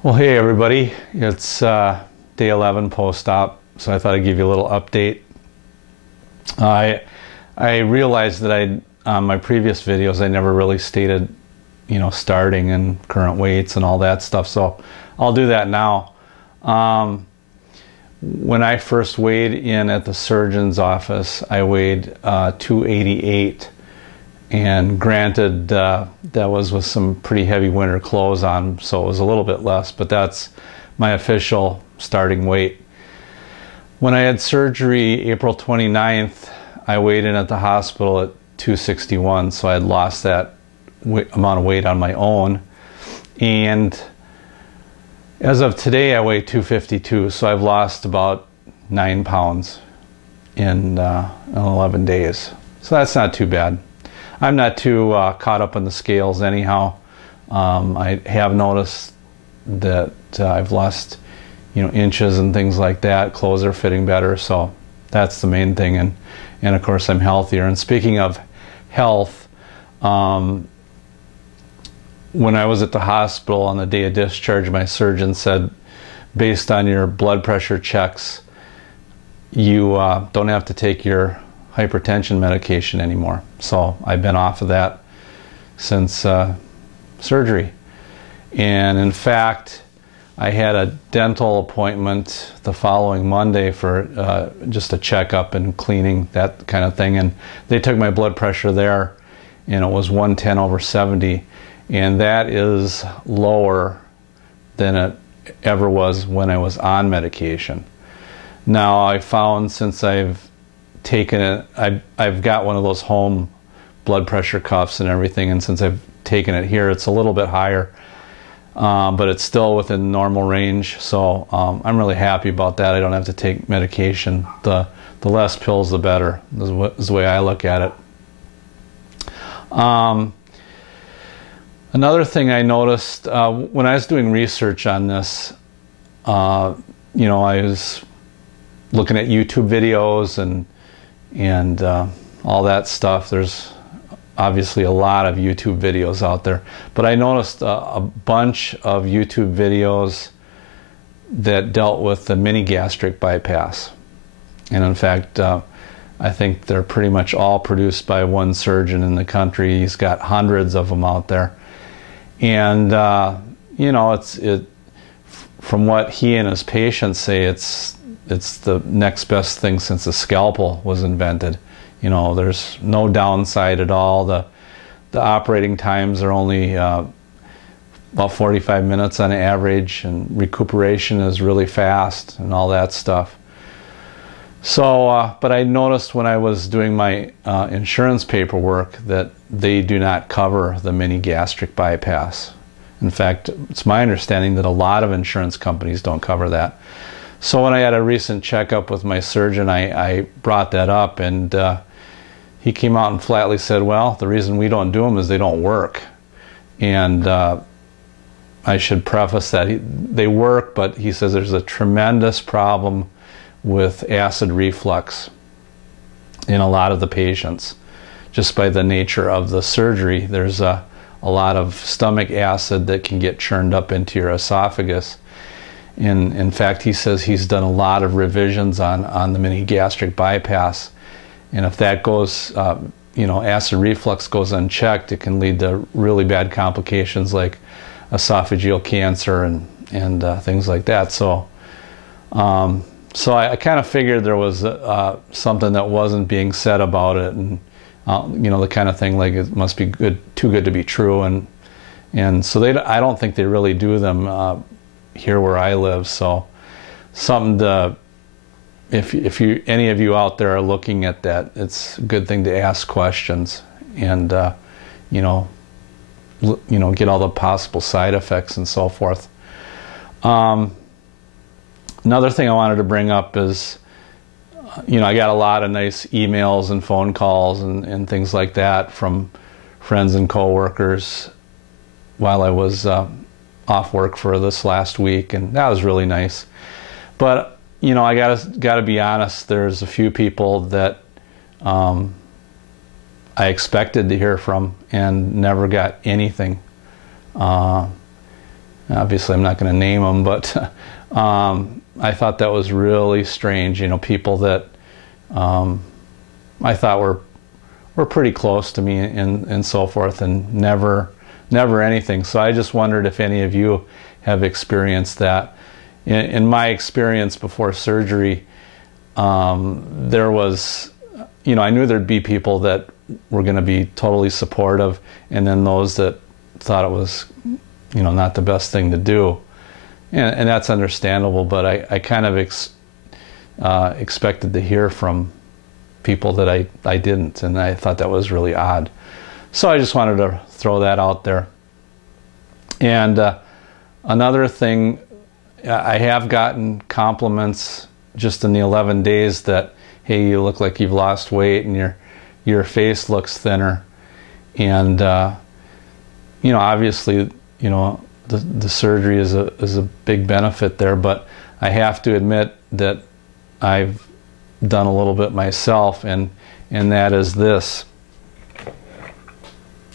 Well, hey everybody, it's day 11 post-op, so I thought I'd give you a little update. I realized that on my previous videos I never really stated, starting and current weights and all that stuff, so I'll do that now. When I first weighed in at the surgeon's office, I weighed 288. And granted, that was with some pretty heavy winter clothes on, so it was a little bit less, but that's my official starting weight. When I had surgery April 29th, I weighed in at the hospital at 261, so I had lost that amount of weight on my own. And as of today, I weigh 252, so I've lost about 9 pounds in 11 days. So that's not too bad. I'm not too caught up on the scales anyhow. I have noticed that I've lost, inches and things like that. Clothes are fitting better, so that's the main thing. And of course, I'm healthier. And speaking of health, when I was at the hospital on the day of discharge, my surgeon said, based on your blood pressure checks, you don't have to take your hypertension medication anymore. So I've been off of that since surgery. And in fact, I had a dental appointment the following Monday for just a checkup and cleaning, that kind of thing. And they took my blood pressure there, and it was 110/70. And that is lower than it ever was when I was on medication. Now, I found since I've taken it, I've got one of those home blood pressure cuffs and everything, and since I've taken it here, it's a little bit higher, but it's still within normal range, so I'm really happy about that. I don't have to take medication. The less pills, the better, is the way I look at it. Another thing I noticed when I was doing research on this, I was looking at YouTube videos and all that stuff. There's obviously a lot of YouTube videos out there, but I noticed a bunch of YouTube videos that dealt with the mini gastric bypass. And in fact, I think they're pretty much all produced by one surgeon in the country. He's got hundreds of them out there. And from what he and his patients say, it's the next best thing since the scalpel was invented. There's no downside at all. The operating times are only about 45 minutes on average, and recuperation is really fast and all that stuff. So, but I noticed when I was doing my insurance paperwork that they do not cover the mini gastric bypass. In fact, it's my understanding that a lot of insurance companies don't cover that. So when I had a recent checkup with my surgeon, I brought that up, and he came out and flatly said, well, the reason we don't do them is they don't work. And I should preface that they work, but he says there's a tremendous problem with acid reflux in a lot of the patients. Just by the nature of the surgery, there's a lot of stomach acid that can get churned up into your esophagus. In fact, he says he's done a lot of revisions on the mini gastric bypass, and if that goes, acid reflux goes unchecked, it can lead to really bad complications like esophageal cancer and things like that. So, I kind of figured there was something that wasn't being said about it, and the kind of thing like it must be too good to be true, and so I don't think they really do them here where I live. So something to, if any of you out there are looking at that, it's a good thing to ask questions and get all the possible side effects and so forth. Another thing I wanted to bring up is, I got a lot of nice emails and phone calls and things like that from friends and coworkers while I was off work for this last week, and that was really nice. But I gotta be honest, there's a few people that I expected to hear from and never got anything. Obviously, I'm not going to name them, but I thought that was really strange. You know, people that I thought were pretty close to me and so forth, and never anything. So I just wondered if any of you have experienced that. In my experience before surgery, there was, you know, I knew there'd be people that were going to be totally supportive, and then those that thought it was, you know, not the best thing to do. And that's understandable, but I kind of expected to hear from people that I didn't, and I thought that was really odd. So I just wanted to throw that out there. And another thing, I have gotten compliments just in the 11 days that, hey, you look like you've lost weight and your face looks thinner. And you know, obviously, you know, the surgery is a big benefit there, but I have to admit that I've done a little bit myself, and that is this.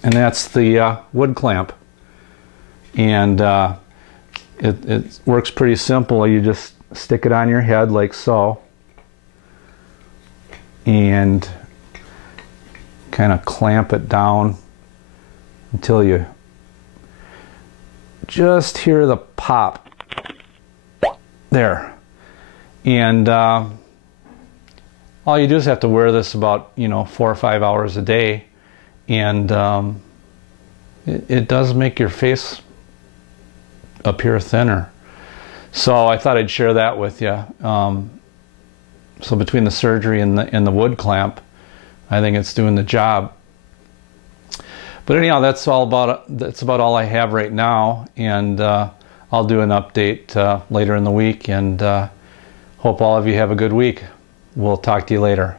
And that's the wood clamp. And it works pretty simple. You just stick it on your head like so, and kind of clamp it down until you just hear the pop there. And all you do is have to wear this about, you know, 4 or 5 hours a day, and it does make your face appear thinner. So I thought I'd share that with you. So between the surgery and the wood clamp, I think it's doing the job. But anyhow, that's about all I have right now, and I'll do an update later in the week, and hope all of you have a good week. We'll talk to you later.